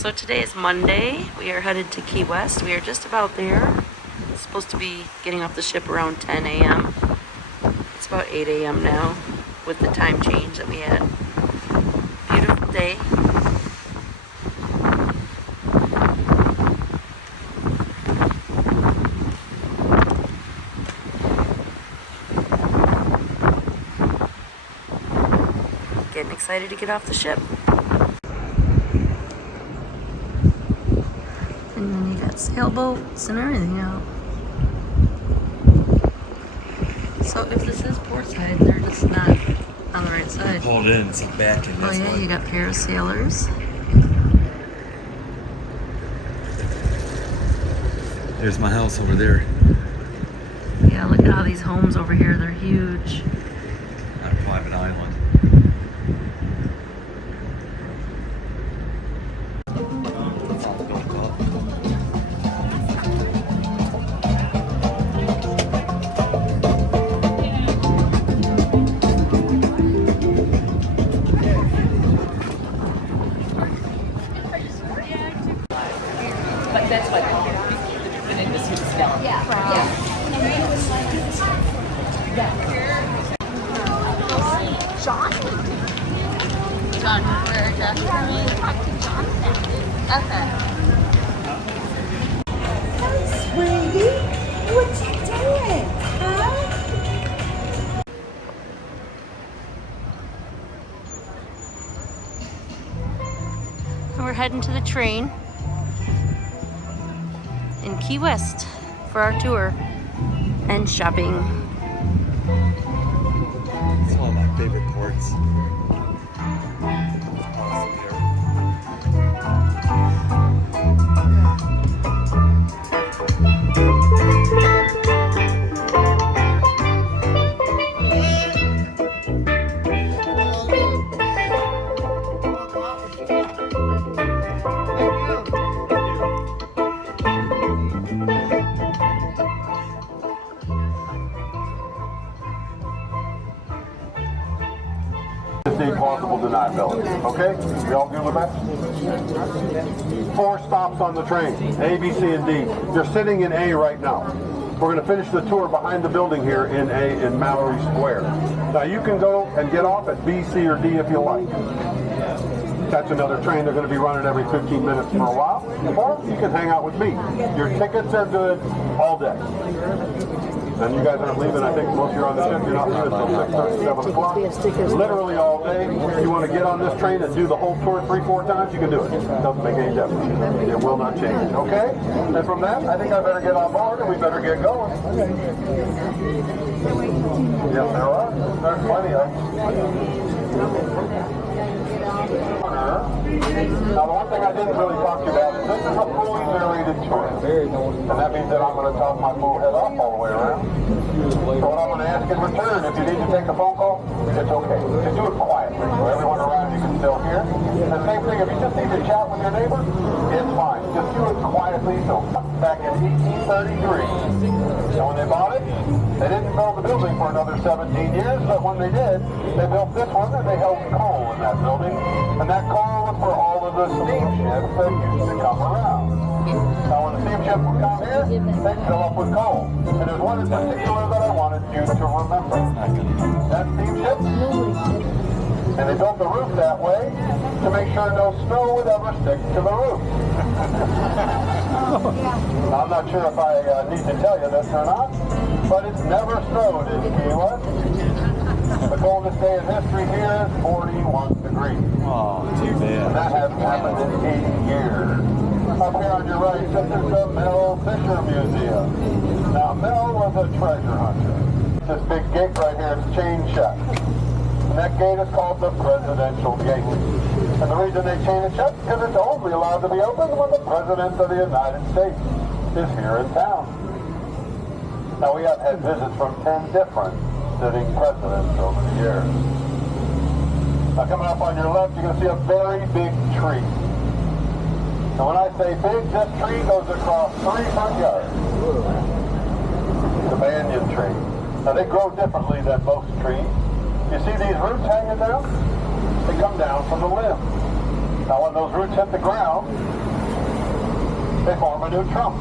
So today is Monday. We are headed to Key West. We are just about there. It's supposed to be getting off the ship around 10 a.m. It's about 8 a.m. now with the time change that we had. Beautiful day. Getting excited to get off the ship. And then you got sailboats and everything out. So if this is port side, they're just not on the right side. Pulled in, so back in this one. Oh yeah, you got parasailers. There's my house over there. Yeah, look at all these homes over here. They're huge. On a private island. That's why they've been in this spell. Yeah. John, where Jeff talk to John. Okay. Hi, sweetie. What you doing, huh? And we're heading to the train in Key West for our tour and shopping. It's one of my favorite ports. Awesome here. Possible deniability. Okay? We all good with that? 4 stops on the train. A, B, C, and D. You're sitting in A right now. We're going to finish the tour behind the building here in A in Mallory Square. Now you can go and get off at B, C, or D if you like. Catch another train. They're going to be running every 15 minutes for a while. Or you can hang out with me. Your tickets are good all day. And you guys aren't leaving. I think most of you are on the ship. You're not leaving until 6:30, 7 o'clock. Literally all day. If you want to get on this train and do the whole tour 3-4 times, you can do it. Doesn't make any difference. It will not change. Okay? And from that, I think I better get on board and we better get going. Yes, there are. There's plenty of them. Now, the one thing I didn't really talk to you about is this is a fully narrated tour. And that means that I'm going to talk my full head off all the way around. So what I'm going to ask in return, if you need to take a phone call, it's okay. Just do it quietly so everyone around you can still hear. And the same thing, if you just need to chat with your neighbor, it's fine. Just do it quietly. So back in 1833, and when they bought it, they didn't build the building for another 17 years, but when they did, they built this one and they held coal in that building. And that coal was for all of the steamships that used to come around. Now when the steamship would come here, they'd fill up with coal. And there's one in particular that I wanted you to remember. That steamship, and they built the roof that way to make sure no snow would ever stick to the roof. I'm not sure if I need to tell you this or not, but it's never snowed in Key West. The coldest day in history here is 41 degrees. Oh, too bad. And that hasn't happened in 80 years. Up here on your right, this is the Mel Fisher Museum. Now, Mel was a treasure hunter. This big gate right here is chain shut. And that gate is called the Presidential Gate. And the reason they chain it shut is because it's only allowed to be opened when the President of the United States is here in town. Now, we have had visits from 10 different sitting presidents over the years. Now, coming up on your left, you're going to see a very big tree. And when I say big, this tree goes across 3 front yards. The banyan tree. Now, they grow differently than most trees. You see these roots hanging down? They come down from the limb. Now when those roots hit the ground, they form a new trunk.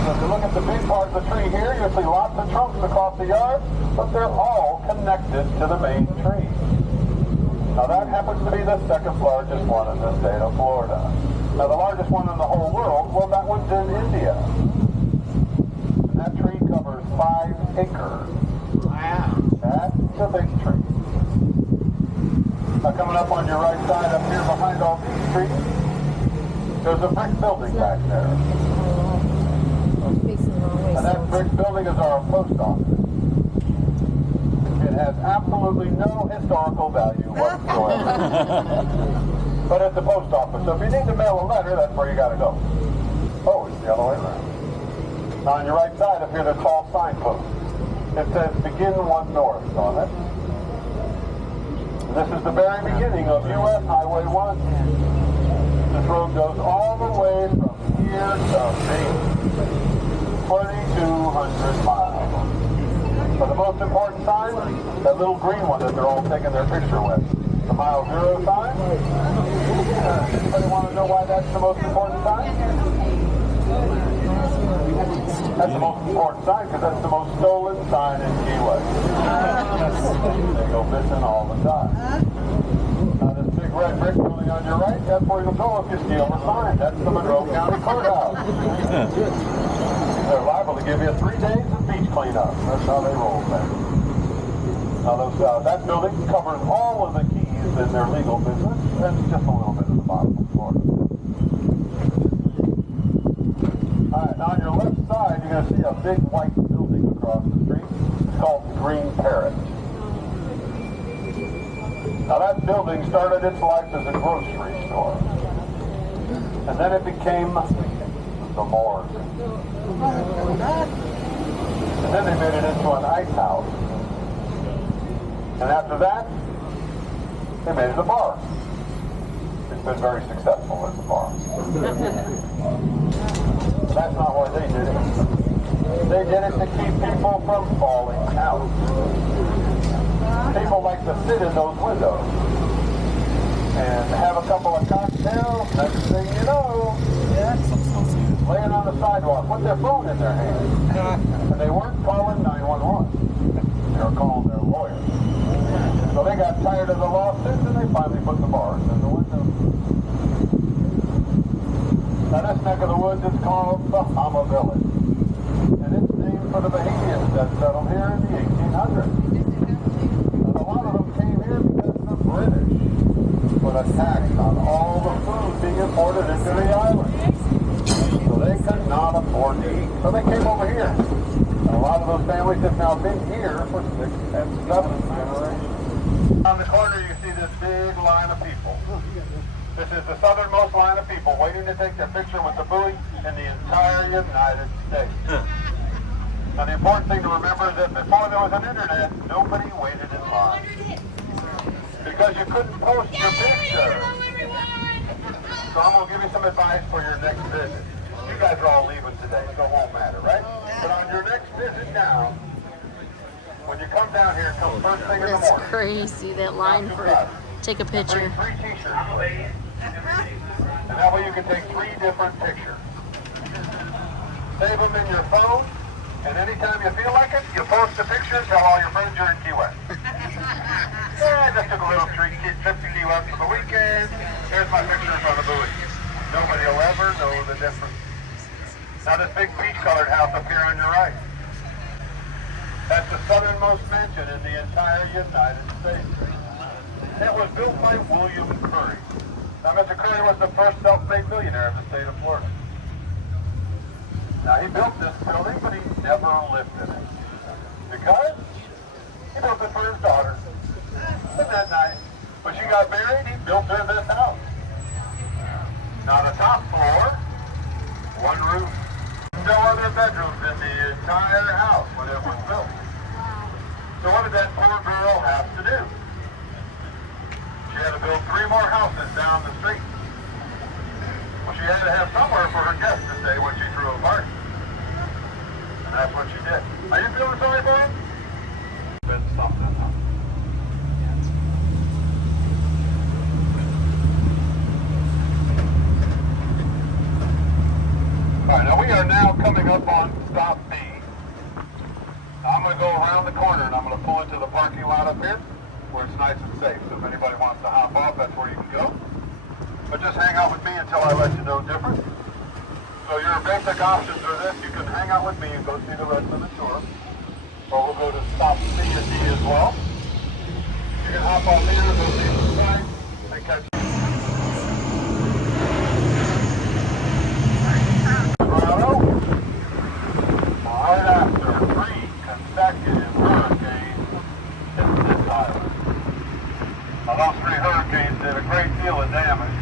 So if you look at the big part of the tree here, you'll see lots of trunks across the yard, but they're all connected to the main tree. Now that happens to be the second largest one in the state of Florida. Now the largest one in the whole world, well, that one's in India. And that tree covers 5 acres. Wow. That's a big tree. Now coming up on your right side up here behind all these trees, there's a brick building back there. And that brick building is our post office. It has absolutely no historical value whatsoever. But it's the post office, so if you need to mail a letter, that's where you gotta go. Oh, it's the other way around. Now on your right side up here, there's a tall signpost. It says begin 1 north on it. This is the very beginning of US Highway 1. This road goes all the way from here to Maine. 2,200 miles. But the most important sign, that little green one that they're all taking their picture with. The mile 0 sign. Anybody want to know why that's the most important sign? That's the most important sign because that's the most stolen sign in Key West. They go missing all the time. Now this big red brick building on your right, that's where you'll go if you steal the sign. That's the Monroe County Courthouse. They're liable to give you 3 days of beach cleanup. That's how they roll there. Now that building covers all of the keys in their legal business and just a little bit of the bottom of Florida. Alright, now on your left side you're going to see a big white building across the street. It's called the Green Parrot. Now that building started its life as a grocery store. And then it became the morgue. And then they made it into an ice house. And after that, they made it a bar. It's been very successful as a bar. That's not why they did it. They did it to keep people from falling out. People like to sit in those windows and have a couple of cocktails. Next thing you know, laying on the sidewalk with their phone in their hand. And they weren't calling 911. They were calling their lawyer. So they got tired of the lawsuits and they finally put the bars in the window. Now this neck of the woods is called Bahama Village. And it's named for the Bahamians that settled here in the 1800s. And a lot of them came here because the British put a tax on all the food being imported into the island. So they could not afford to eat. So they came over here. And a lot of those families have now been here for 6 and 7 generations. On the corner you see this big line of people. This is the southernmost line of people waiting to take their picture with the buoy in the entire United States. Now the important thing to remember is that before there was an internet, nobody waited in line. Because you couldn't post your picture. So I'm going to give you some advice for your next visit. You guys are all leaving today, so it won't matter, right? But on your next visit now, when you come down here, come first thing in the That's morning. crazy, that line for take a picture. Bring 3 t-shirts. And that way you can take 3 different pictures. Save them in your phone, and anytime you feel like it, you post a picture and tell all your friends you're in Key West. Yeah, I just took a little trip to Key West for the weekend. Here's my picture from the buoy. Nobody will ever know the difference. Now this big peach-colored house up here on your right. That's the southernmost mansion in the entire United States. It was built by William Curry. Now Mr. Curry was the first self-made millionaire of the state of Florida. Now he built this building, but he never lived in it. Because he built it for his daughter. Isn't that nice? When she got married, he built her this house. Now the top floor, 1 room. No other bedrooms in the entire house when it was built. So what did that poor girl have to do? She had to build 3 more houses down the street. Well, she had to have somewhere for her guests to stay when she threw a party. And that's what she did. Are you feeling sorry for him? Been something. around the corner and I'm going to pull into the parking lot up here where it's nice and safe. So if anybody wants to hop off, that's where you can go. But just hang out with me until I let you know different. So your basic options are this. You can hang out with me and go see the rest of the tour. Or we'll go to stop C and D as well. You can hop off here, go see the side, and catch Colorado. Right after 3 consecutive hurricanes hit this island. Now those 3 hurricanes did a great deal of damage.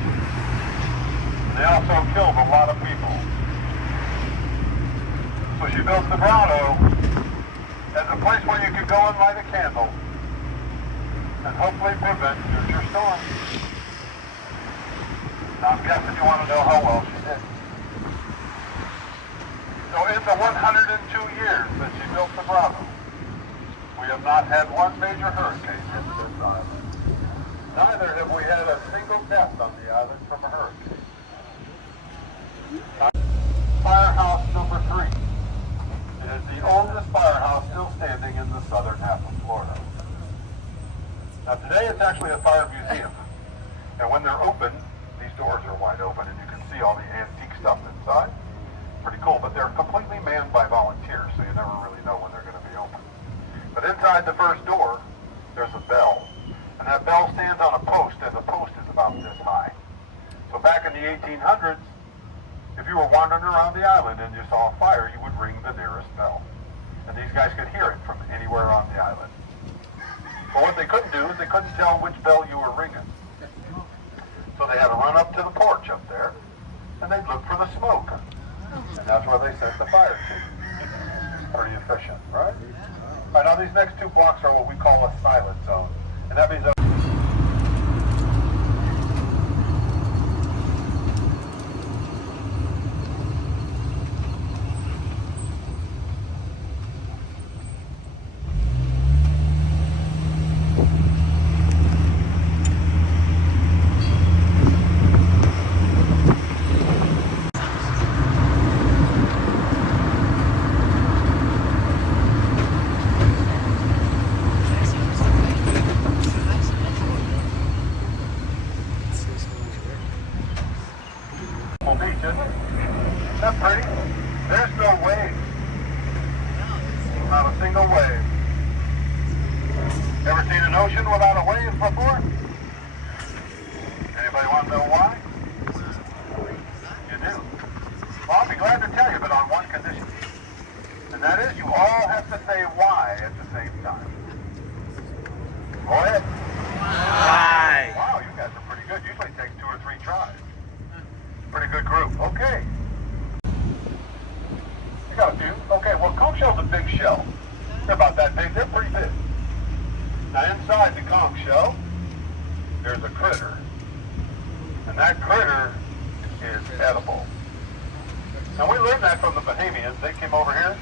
They also killed a lot of people. So she built the grotto as a place where you could go and light a candle and hopefully prevent future storms. Now I'm guessing you want to know how well she did. So in the 102 years that she built the grotto, we have not had one major hurricane hit this island. Neither have we had a single death on the island from a hurricane. Firehouse number 3. It is the oldest firehouse still standing in the southern half of Florida. Now today it's actually a fire museum. And when they're open, these doors are wide open and you can see all the antique stuff inside. Pretty cool, but they're completely manned by volunteers, so you never really know when they're going to be open. But inside the first door, there's a bell. And that bell stands on a post, and the post is about this high. So back in the 1800s, if you were wandering around the island and you saw a fire, you would ring the nearest bell. And these guys could hear it from anywhere on the island. But what they couldn't do is they couldn't tell which bell you were ringing. So they had to run up to the porch up there, and they'd look for the smoke. And that's where they sent the fire to. Pretty efficient, right? All right, now these next 2 blocks are what we call a silent zone. And that means that beach, isn't it? Isn't that pretty? There's no wave. Not a single wave. Ever seen an ocean without a wave before? Anybody want to know why? You do. Well, I'll be glad to tell you, but on one condition. And that is you all have to say why at the same time. Go ahead. Why? Wow, you guys are pretty good. Usually it takes 2 or 3 tries. Pretty good group. Okay. I got a few. Okay, well, conch shell's a big shell. They're about that big. They're pretty big. Now, inside the conch shell, there's a critter. And that critter is edible. Now, we learned that from the Bahamians. They came over here.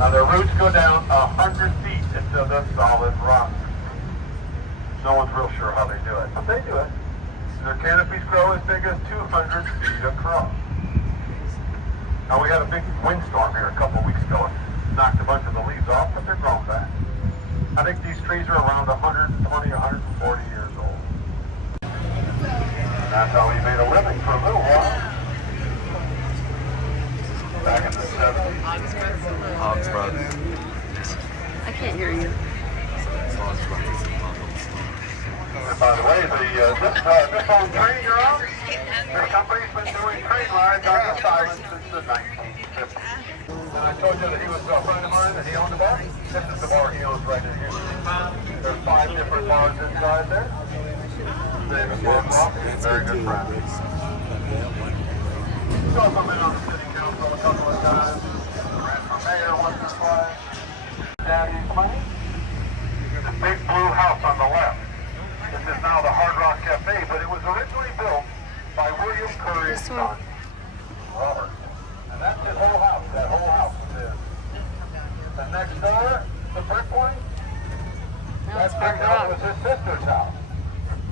Now, their roots go down 100 feet into the solid rock. No one's real sure how they do it, but they do it. Their canopies grow as big as 200 feet across. Now we had a big windstorm here a couple weeks ago and knocked a bunch of the leaves off, but they're grown back. I think these trees are around 120, 140 years old. And that's how he made a living for a little while. Back in the 70s. Hogs Brothers. I can't hear you. Hogs Brothers. And by the way, this old train you're on, the company's been doing train rides on this island since the 1950s. And I told you that he was a friend of mine and he owned a bar. This is the bar he owns right in here. There's 5 different bars inside there. David Warlock is a very good friend. He's also been on the city council a couple of times. Ran for mayor once or twice. Daddy's money. The big blue house on the left. This is now the Hard Rock Cafe, but it was originally built by William Curry's son, Robert. And that's his whole house. That whole house is his. And next door, the brick one, that brick house was his sister's house.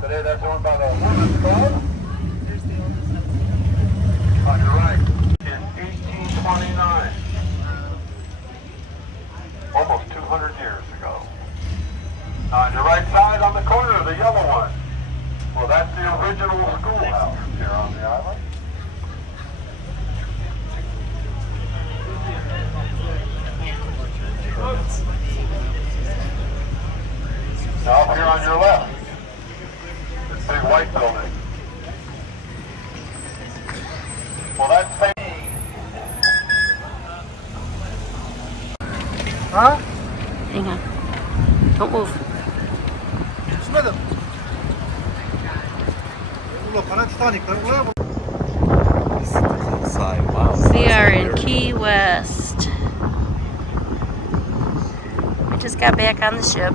Today that's owned by the Women's Club. Oh, you're right. In 1829. Almost Hang on. Don't move. Inside. Wow. We are in Key West. We just got back on the ship.